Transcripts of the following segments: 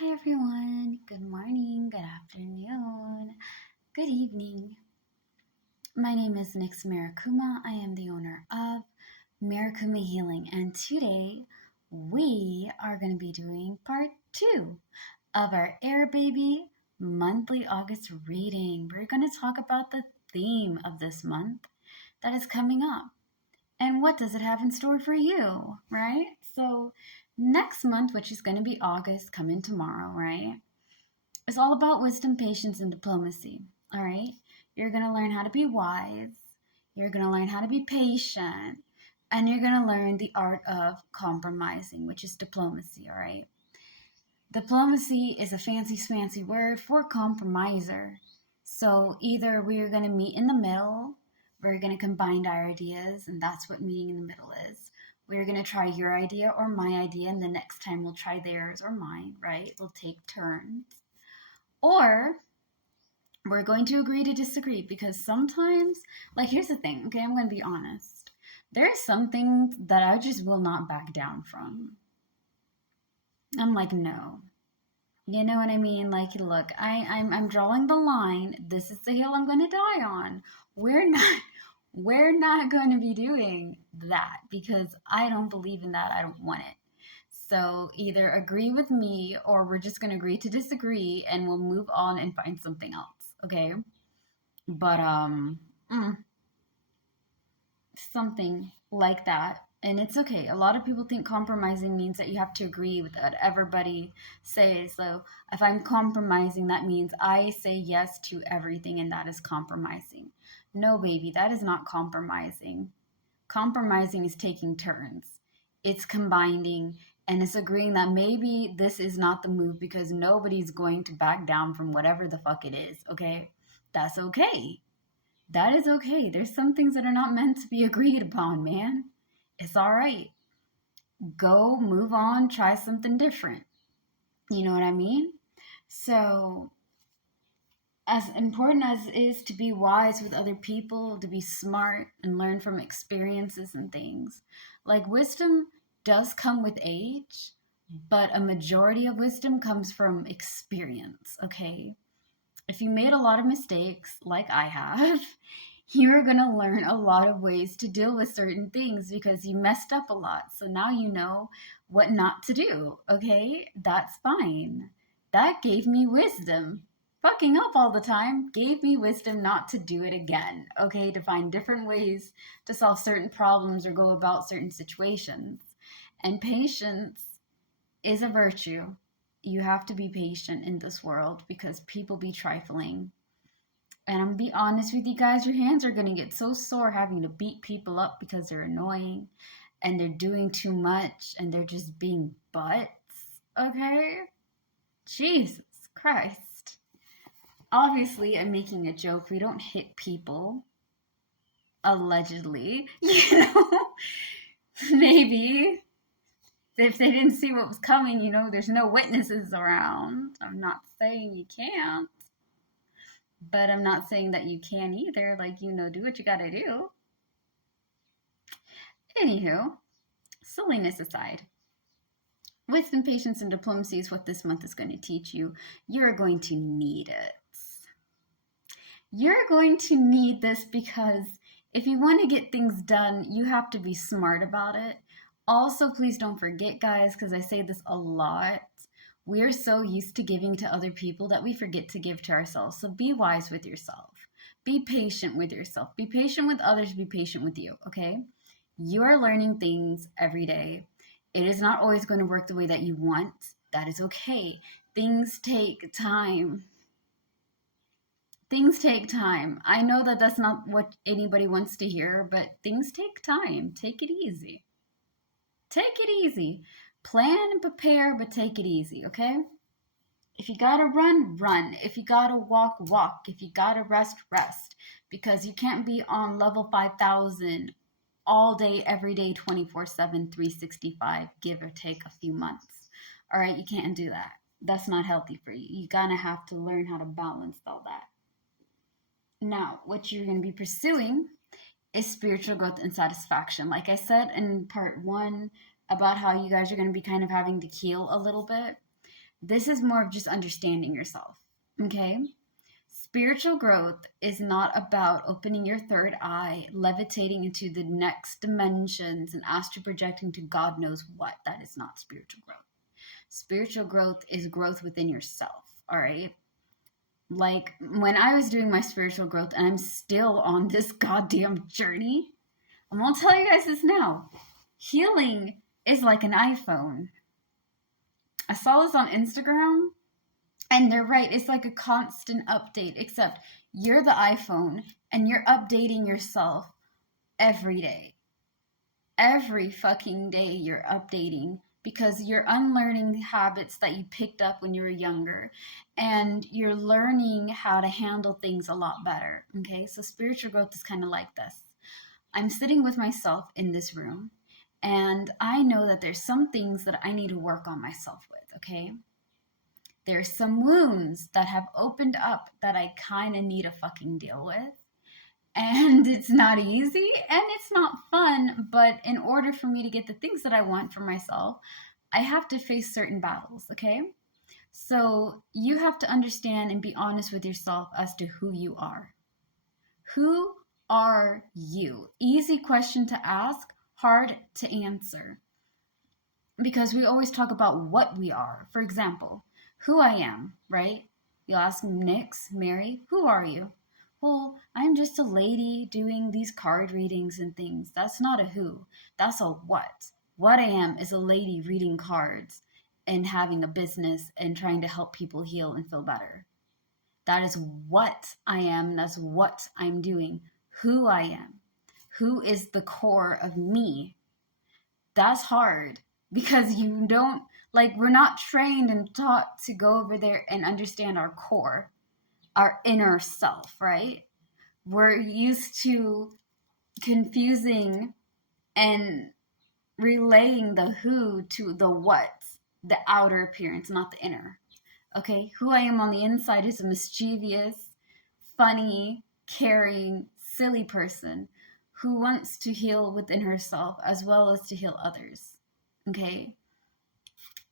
Hi everyone. Good morning, good afternoon, good evening. My name is Nix Marikuma. I am the owner of Marikuma Healing, and today we are going to be doing part 2 of our Air Baby monthly August reading. We're going to talk about the theme of this month that is coming up. And what does it have in store for you, right? So, next month, which is going to be August, coming tomorrow, right? It's all about wisdom, patience, and diplomacy. All right? You're going to learn how to be wise. You're going to learn how to be patient. And you're going to learn the art of compromising, which is diplomacy. All right? Diplomacy is a fancy word for compromiser. So either we're going to meet in the middle, we're going to combine our ideas, and that's what meeting in the middle is. We're going to try your idea or my idea, and the next time we'll try theirs or mine, right? We'll take turns. Or we're going to agree to disagree because sometimes, like, here's the thing, okay? I'm going to be honest. There are some things that I just will not back down from. I'm like, no. You know what I mean? Like, look, I'm drawing the line. This is the hill I'm going to die on. We're not going to be doing that because I don't believe in that. I don't want it. So either agree with me or we're just going to agree to disagree and we'll move on and find something else, okay? But something like that. And it's okay. A lot of people think compromising means that you have to agree with what everybody says. So if I'm compromising, that means I say yes to everything, and that is compromising. No, baby, that is not compromising. Compromising is taking turns. It's combining and it's agreeing that maybe this is not the move because nobody's going to back down from whatever the fuck it is, okay? That's okay. That is okay. There's some things that are not meant to be agreed upon, man. It's all right. Go, move on, try something different. You know what I mean? So, as important as it is to be wise with other people, to be smart and learn from experiences and things, like wisdom does come with age, but a majority of wisdom comes from experience, okay? If you made a lot of mistakes, like I have, you're going to learn a lot of ways to deal with certain things because you messed up a lot. So now you know what not to do, okay? That's fine. That gave me wisdom. Fucking up all the time gave me wisdom not to do it again, okay? To find different ways to solve certain problems or go about certain situations. And patience is a virtue. You have to be patient in this world because people be trifling. And I'm gonna be honest with you guys, your hands are gonna get so sore having to beat people up because they're annoying and they're doing too much and they're just being butts, okay? Jesus Christ. Obviously, I'm making a joke. We don't hit people. Allegedly. You know? Maybe. If they didn't see what was coming, you know, there's no witnesses around. I'm not saying you can't. But I'm not saying that you can either. Like, you know, do what you gotta do. Anywho, silliness aside, wisdom, patience, and diplomacy is what this month is going to teach you. You're going to need it. You're going to need this because if you want to get things done, you have to be smart about it. Also, please don't forget, guys, because I say this a lot. We're so used to giving to other people that we forget to give to ourselves. So be wise with yourself. Be patient with yourself. Be patient with others. Be patient with you, okay? You are learning things every day. It is not always going to work the way that you want. That is okay. Things take time. Things take time. I know that that's not what anybody wants to hear, but things take time. Take it easy. Take it easy. Plan and prepare, but take it easy, okay? If you gotta run, run. If you gotta walk, walk. If you gotta rest, rest. Because you can't be on level 5,000 all day, every day, 24/7, 365, give or take a few months. All right, you can't do that. That's not healthy for you. You're gonna have to learn how to balance all that. Now, what you're going to be pursuing is spiritual growth and satisfaction. Like I said in part 1 about how you guys are going to be kind of having to heal a little bit. This is more of just understanding yourself, okay? Spiritual growth is not about opening your third eye, levitating into the next dimensions, and astral projecting to God knows what. That is not spiritual growth. Spiritual growth is growth within yourself, all right? Like when I was doing my spiritual growth, and I'm still on this goddamn journey, I'm gonna tell you guys this now. Healing is like an iPhone. I saw this on Instagram, and they're right. It's like a constant update, except you're the iPhone and you're updating yourself every day. Every fucking day you're updating because you're unlearning habits that you picked up when you were younger, and you're learning how to handle things a lot better. Okay, so spiritual growth is kind of like this. I'm sitting with myself in this room, and I know that there's some things that I need to work on myself with, okay? There's some wounds that have opened up that I kind of need to fucking deal with. And it's not easy and it's not fun, but in order for me to get the things that I want for myself, I have to face certain battles, okay? So you have to understand and be honest with yourself as to who you are. Who are you? Easy question to ask, hard to answer. Because we always talk about what we are. For example, who I am, right? You'll ask Nix, Mary, who are you? Well, I'm just a lady doing these card readings and things. That's not a who. That's a what. What I am is a lady reading cards and having a business and trying to help people heal and feel better. That is what I am. That's what I'm doing. Who I am. Who is the core of me. That's hard because you don't, like, we're not trained and taught to go over there and understand our core. Our inner self, right? We're used to confusing and relaying the who to the what, the outer appearance, not the inner. Okay, who I am on the inside is a mischievous, funny, caring, silly person who wants to heal within herself as well as to heal others. Okay,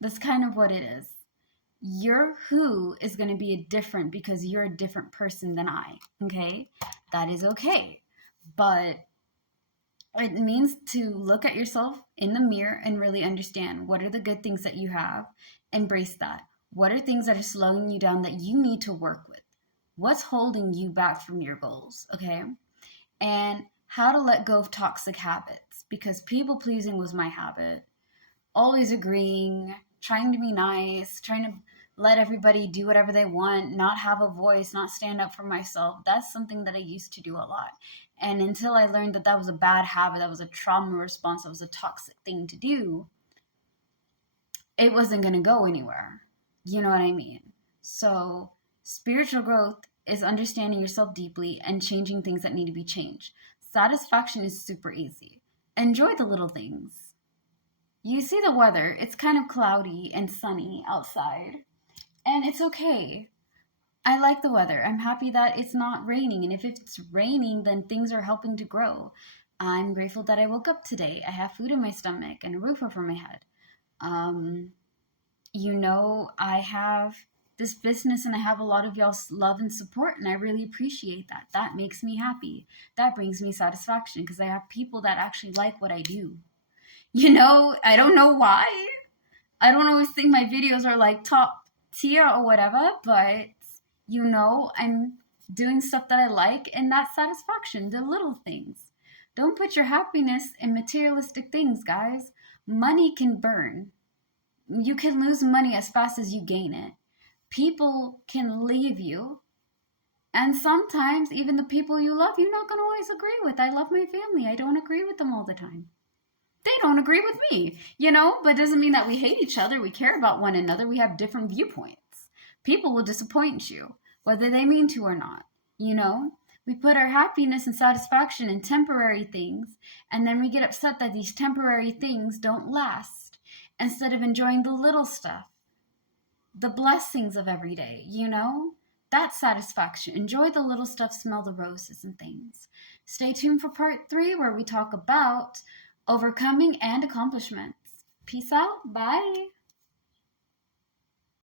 that's kind of what it is. Your who is going to be different because you're a different person than I, okay? That is okay. But it means to look at yourself in the mirror and really understand what are the good things that you have. Embrace that. What are things that are slowing you down that you need to work with? What's holding you back from your goals, okay? And how to let go of toxic habits, because people pleasing was my habit. Always agreeing, trying to be nice, trying to let everybody do whatever they want, not have a voice, not stand up for myself. That's something that I used to do a lot. And until I learned that that was a bad habit, that was a trauma response, that was a toxic thing to do, it wasn't going to go anywhere. You know what I mean? So spiritual growth is understanding yourself deeply and changing things that need to be changed. Satisfaction is super easy. Enjoy the little things. You see the weather, it's kind of cloudy and sunny outside, and it's okay. I like the weather. I'm happy that it's not raining, and if it's raining, then things are helping to grow. I'm grateful that I woke up today. I have food in my stomach and a roof over my head. I have this business and I have a lot of y'all's love and support, and I really appreciate that. That makes me happy. That brings me satisfaction because I have people that actually like what I do. I don't know why. I don't always think my videos are like top tier or whatever, but I'm doing stuff that I like, and that's satisfaction, the little things. Don't put your happiness in materialistic things, guys. Money can burn. You can lose money as fast as you gain it. People can leave you. And sometimes even the people you love, you're not going to always agree with. I love my family. I don't agree with them all the time. They don't agree with me, but it doesn't mean that we hate each other. We care about one another. We have different viewpoints. People will disappoint you, whether they mean to or not. We put our happiness and satisfaction in temporary things, and then we get upset that these temporary things don't last, instead of enjoying the little stuff, the blessings of every day, That's satisfaction. Enjoy the little stuff, smell the roses and things. Stay tuned for part 3 where we talk about overcoming and accomplishments. Peace out. Bye.